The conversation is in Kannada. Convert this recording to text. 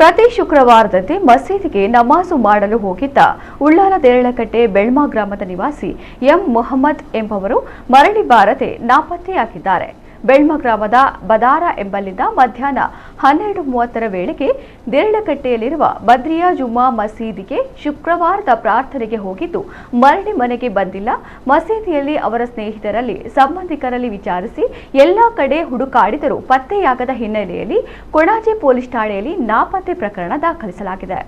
ಪ್ರತಿ ಶುಕ್ರವಾರದಂತೆ ಮಸೀದಿಗೆ ನಮಾಜು ಮಾಡಲು ಹೋಗಿದ್ದ ಉಳ್ಳಾಲ ದೇರಳಕಟ್ಟೆ ಬೆಳ್ಮಾ ಗ್ರಾಮದ ನಿವಾಸಿ ಎಂ ಮೊಹಮ್ಮದ್ ಎಂಬವರು ಮರಳಿ ಬಾರದೆ ನಾಪತ್ತೆಯಾಗಿದ್ದಾರೆ. ಬೆಳ್ಮಾ ಗ್ರಾಮದ ಬದಾರ ಎಂಬಲ್ಲಿಂದ ಮಧ್ಯಾಹ್ನ 12:30 ವೇಳೆಗೆ ದೇರಳಕಟ್ಟೆಯಲ್ಲಿರುವ ಬದ್ರಿಯಾ ಜುಮ್ಮಾ ಮಸೀದಿಗೆ ಶುಕ್ರವಾರದ ಪ್ರಾರ್ಥನೆಗೆ ಹೋಗಿದ್ದು ಮರಳಿ ಮನೆಗೆ ಬಂದಿಲ್ಲ. ಮಸೀದಿಯಲ್ಲಿ ಅವರ ಸ್ನೇಹಿತರಲ್ಲಿ ಸಂಬಂಧಿಕರಲ್ಲಿ ವಿಚಾರಿಸಿ ಎಲ್ಲಾ ಕಡೆ ಹುಡುಕಾಡಿದರೂ ಪತ್ತೆಯಾಗದ ಹಿನ್ನೆಲೆಯಲ್ಲಿ ಕೊಣಾಜೆ ಪೊಲೀಸ್ ಠಾಣೆಯಲ್ಲಿ ನಾಪತ್ತೆ ಪ್ರಕರಣ ದಾಖಲಿಸಲಾಗಿದೆ.